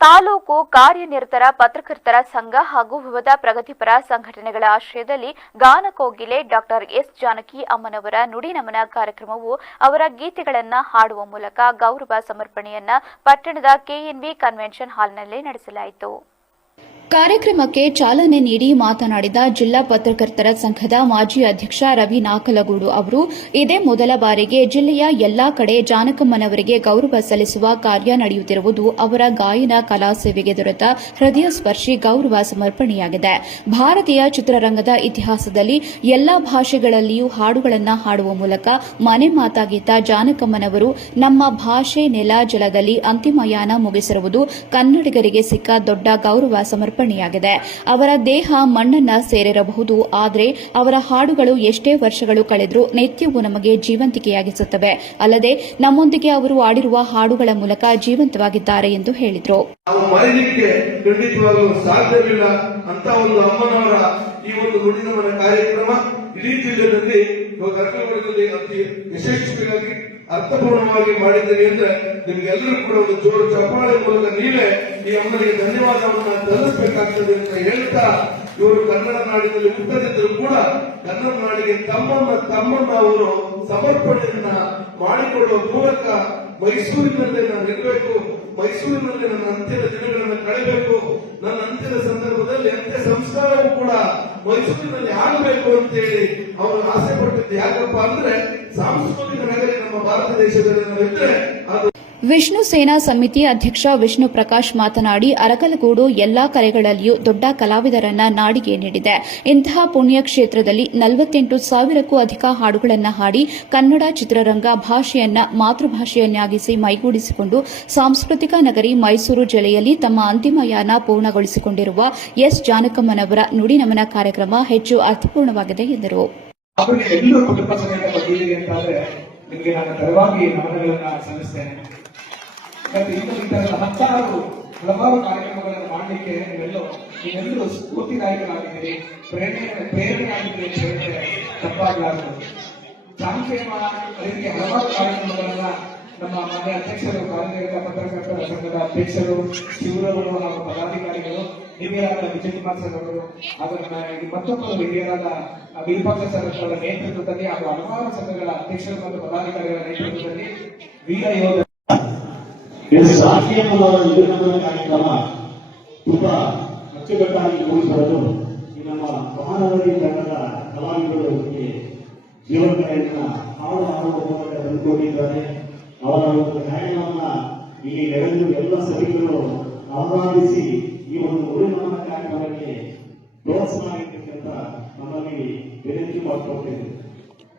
ತಾಲೂಕು ಕಾರ್ಯನಿರತರ ಪತ್ರಕರ್ತರ ಸಂಘ ಹಾಗೂ ವಿವಿಧ ಪ್ರಗತಿಪರ ಸಂಘಟನೆಗಳ ಆಶ್ರಯದಲ್ಲಿ ಗಾನಕೋಗಿಲೆ ಡಾಕ್ಟರ್ ಎಸ್ ಜಾನಕಿ ಅಮ್ಮನವರ ನುಡಿ ನಮನ ಕಾರ್ಯಕ್ರಮವು ಅವರ ಗೀತೆಗಳನ್ನು ಹಾಡುವ ಮೂಲಕ ಗೌರವ ಸಮರ್ಪಣೆಯನ್ನ ಪಟ್ಟಣದ ಕೆಎನ್ಬಿ ಕನ್ವೆನ್ಷನ್ ಹಾಲ್ನಲ್ಲಿ ನಡೆಸಲಾಯಿತು. ಕಾರ್ಯಕ್ರಮಕ್ಕೆ ಚಾಲನೆ ನೀಡಿ ಮಾತನಾಡಿದ ಜಿಲ್ಲಾ ಪತ್ರಕರ್ತರ ಸಂಘದ ಮಾಜಿ ಅಧ್ಯಕ್ಷ ರವಿ ನಾಕಲಗೂಡು ಅವರು, ಇದೇ ಮೊದಲ ಬಾರಿಗೆ ಜಿಲ್ಲೆಯ ಎಲ್ಲಾ ಕಡೆ ಜಾನಕಮ್ಮನವರಿಗೆ ಗೌರವ ಸಲ್ಲಿಸುವ ಕಾರ್ಯ ನಡೆಯುತ್ತಿರುವುದು ಅವರ ಗಾಯನ ಕಲಾ ಸೇವೆಗೆ ದೊರೆತ ಹೃದಯ ಸ್ಪರ್ಶಿ ಗೌರವ ಸಮರ್ಪಣೆಯಾಗಿದೆ. ಭಾರತೀಯ ಚಿತ್ರರಂಗದ ಇತಿಹಾಸದಲ್ಲಿ ಎಲ್ಲಾ ಭಾಷೆಗಳಲ್ಲಿಯೂ ಹಾಡುಗಳನ್ನು ಹಾಡುವ ಮೂಲಕ ಮನೆ ಮಾತಾಗಿದ್ದ ಜಾನಕಮ್ಮನವರು ನಮ್ಮ ಭಾಷೆ ನೆಲ ಜಲದಲ್ಲಿ ಅಂತಿಮಯಾನ ಮುಗಿಸಿರುವುದು ಕನ್ನಡಿಗರಿಗೆ ಸಿಕ್ಕ ದೊಡ್ಡ ಗೌರವ ಸಮರ್ಪಣೆಯಾಗಿದೆ. ಅವರ ದೇಹ ಮಣ್ಣನ್ನ ಸೇರಿರಬಹುದು, ಆದರೆ ಅವರ ಹಾಡುಗಳು ಎಷ್ಟೇ ವರ್ಷಗಳು ಕಳೆದರೂ ನಿತ್ಯವೂ ನಮಗೆ ಜೀವಂತಿಕೆಯಾಗಿಸುತ್ತವೆ. ಅಲ್ಲದೆ ನಮ್ಮೊಂದಿಗೆ ಅವರು ಆಡಿರುವ ಹಾಡುಗಳ ಮೂಲಕ ಜೀವಂತವಾಗಿದ್ದಾರೆ ಎಂದು ಹೇಳಿದರು. ಸಾಧ್ಯವಿಲ್ಲ ಅಂತ ಒಂದು ಅಮ್ಮನವರ ಈ ಒಂದು ನುಡಿನಮನ ಕಾರ್ಯಕ್ರಮ ಇಡೀ ಜಿಲ್ಲೆಯಲ್ಲಿ ಅತಿ ಯಶಸ್ವಿಯಾಗಿ ಅರ್ಥಪೂರ್ಣವಾಗಿ ಮಾಡಿದ್ದೀರಿ ಅಂದ್ರೆ ನಿಮ್ಗೆಲ್ಲರೂ ಕೂಡ ಒಂದು ಜೋರು ಚಪ್ಪಾಳೆ ಮೂಲಕ ನೀವೇ ಈ ಅಮ್ಮನಿಗೆ ಧನ್ಯವಾದವನ್ನು ಸಲ್ಲಿಸಬೇಕಾಗ್ತದೆ ಅಂತ ಹೇಳ್ತಾ, ಇವರು ಕನ್ನಡ ನಾಡಿನಲ್ಲಿ ಹುಟ್ಟದಿದ್ದರೂ ಕೂಡ ಕನ್ನಡ ನಾಡಿಗೆ ತಮ್ಮನ್ನ ಅವರು ಸಮರ್ಪಣೆಯನ್ನ ಮಾಡಿಕೊಳ್ಳುವ ಮೂಲಕ ಮೈಸೂರಿನಲ್ಲೇ ನಾನು ಇರಬೇಕು, ಮೈಸೂರಿನಲ್ಲಿ ನನ್ನ ಅಂತ್ಯದ ದಿನಗಳನ್ನು ಕಳೆಯಬೇಕು, ನನ್ನ ಅಂತ್ಯದ ಸಂದರ್ಭದಲ್ಲಿ ಅಂತ್ಯ ಸಂಸ್ಕಾರವೂ ಕೂಡ ಮೈಸೂರಿನಲ್ಲಿ ಆಗಬೇಕು ಅಂತೇಳಿ ಅವರು ಆಸೆ ಪಟ್ಟಿದ್ದು. ಯಾಕಪ್ಪ ಅಂದ್ರೆ ಸಾಂಸ್ಕೃತಿಕ ನಗರಿ ನಮ್ಮ ಭಾರತ ದೇಶದಲ್ಲಿ ನಾವಿದ್ರೆ ಅದು. ವಿಷ್ಣು ಸೇನಾ ಸಮಿತಿ ಅಧ್ಯಕ್ಷ ವಿಷ್ಣು ಪ್ರಕಾಶ್ ಮಾತನಾಡಿ, ಅರಕಲಗೂಡು ಎಲ್ಲಾ ಕಲೆಗಳಲ್ಲಿಯೂ ದೊಡ್ಡ ಕಲಾವಿದರನ್ನ ನಾಡಿಗೆ ನೀಡಿದೆ. ಇಂತಹ ಪುಣ್ಯ ಕ್ಷೇತ್ರದಲ್ಲಿ 48,000ಕ್ಕೂ ಅಧಿಕ ಹಾಡುಗಳನ್ನು ಹಾಡಿ ಕನ್ನಡ ಚಿತ್ರರಂಗ ಭಾಷೆಯನ್ನ ಮಾತೃಭಾಷೆಯನ್ನಾಗಿಸಿ ಮೈಗೂಡಿಸಿಕೊಂಡು ಸಾಂಸ್ಕೃತಿಕ ನಗರಿ ಮೈಸೂರು ಜಿಲ್ಲೆಯಲ್ಲಿ ತಮ್ಮ ಅಂತಿಮ ಯಾನ ಪೂರ್ಣಗೊಳಿಸಿಕೊಂಡಿರುವ ಎಸ್ ಜಾನಕಮ್ಮನವರ ನುಡಿ ನಮನ ಕಾರ್ಯಕ್ರಮ ಹೆಚ್ಚು ಅರ್ಥಪೂರ್ಣವಾಗಿದೆ ಎಂದರು. ನಿಮಗೆ ನಾನು ತರವಾಗಿ ನಮನಗಳನ್ನು ಸಲ್ಲಿಸ್ತೇನೆ. ಹತ್ತಾರು ಹಲವಾರು ಕಾರ್ಯಕ್ರಮಗಳನ್ನು ಮಾಡಲಿಕ್ಕೆ ನೀವೆಲ್ಲರೂ ಸ್ಫೂರ್ತಿದಾಯಕರಾಗಿದ್ದೀರಿ, ಪ್ರೇರಣೆಯಾಗಿದ್ದೀರಿ ಅಂತ ಹೇಳಿದ್ರೆ ತಪ್ಪಾಗಲಾರದು. ಜಾನಕಿಯಮ್ಮ ಅವರಿಗೆ ಹಲವಾರು ಕಾರ್ಯಕ್ರಮಗಳನ್ನ ನಮ್ಮ ಮನೆ ಅಧ್ಯಕ್ಷರು, ಕಾರ್ಯನಿರತ ಪತ್ರಕರ್ತರ ಸಂಘದ ಅಧ್ಯಕ್ಷರು, ಶಿವರವರು ಹಾಗೂ ಪದಾಧಿಕಾರಿಗಳು, ಹಿರಿಯರಾದ ವಿಜಯಕುಮಾರ್ ಸರ್ ಅವರು ಹಾಗೂ ಮತ್ತೊಬ್ಬರು ಹಿರಿಯರಾದ ವಿರೂಪಾಕ್ಷ ಸರ್ ಅವರ ನೇತೃತ್ವದಲ್ಲಿ ಹಾಗೂ ಹಲವಾರು ಸಂಘಗಳ ಅಧ್ಯಕ್ಷರು ಮತ್ತು ಪದಾಧಿಕಾರಿಗಳ ನೇತೃತ್ವದಲ್ಲಿ ವೀರ ಯೋಧ ಕಾರ್ಯಕ್ರಮ ತುಂಬಾ ಅಚ್ಚುಕಟ್ಟಾಗಿ ಮೂಡಿಸಲು ನಮ್ಮ ಮಹಾನಗರಿ ತಂಡದ ಕಲಾವಿದರು ಜೀವನಗಳನ್ನ ಹಾಡುವ ಮೂಲಕ ತಂದುಕೊಂಡಿದ್ದಾರೆ. ಅವರ ಒಂದು ಗಾಯನವನ್ನ ಇಲ್ಲಿ ನೆರೆದು ಎಲ್ಲ ಸಭಿಕರು ಆಹ್ವಾನಿಸಿ ಈ ಒಂದು ನುಡಿನಮನ ಕಾರ್ಯಕ್ರಮಕ್ಕೆ ಪ್ರೋತ್ಸಾಹ ನೀಡಬೇಕಂತ ನಮ್ಮಲ್ಲಿ ವಿನಂತಿ ಮಾಡಿಕೊಳ್ತೇವೆ.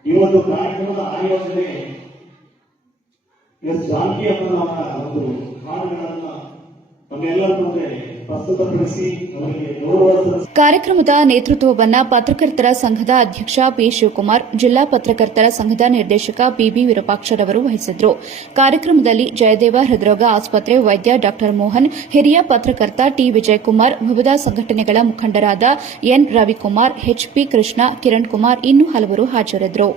ಈ ಒಂದು ಕಾರ್ಯಕ್ರಮದ ಆಯೋಜನೆ ಎಸ್ ಜಾನಕಿ ಅಮ್ಮನವರ ಒಂದು ಹಾಡುಗಳನ್ನು ನಮ್ಮೆಲ್ಲರ ಮುಂದೆ ಪ್ರಸ್ತುತಪಡಿಸಿ ಅವರಿಗೆ ಗೌರವ. ಕಾರ್ಯಕ್ರಮದ ನೇತೃತ್ವವನ್ನು ಪತ್ರಕರ್ತರ ಸಂಘದ ಅಧ್ಯಕ್ಷ ಪಿ ಶಿವಕುಮಾರ್, ಜಿಲ್ಲಾ ಪತ್ರಕರ್ತರ ಸಂಘದ ನಿರ್ದೇಶಕ ಪಿಬಿ ವಿರೂಪಾಕ್ಷರವರು ವಹಿಸಿದ್ರು. ಕಾರ್ಯಕ್ರಮದಲ್ಲಿ ಜಯದೇವ ಹೃದ್ರೋಗ ಆಸ್ಪತ್ರೆ ವೈದ್ಯ ಡಾ ಮೋಹನ್, ಹಿರಿಯ ಪತ್ರಕರ್ತ ಟಿ ವಿಜಯಕುಮಾರ್, ವಿವಿಧ ಸಂಘಟನೆಗಳ ಮುಖಂಡರಾದ ಎನ್ ರವಿಕುಮಾರ್, ಎಚ್ಪಿ ಕೃಷ್ಣ, ಕಿರಣ್ ಕುಮಾರ್ ಇನ್ನೂ ಹಲವರು ಹಾಜರಿದ್ದರು.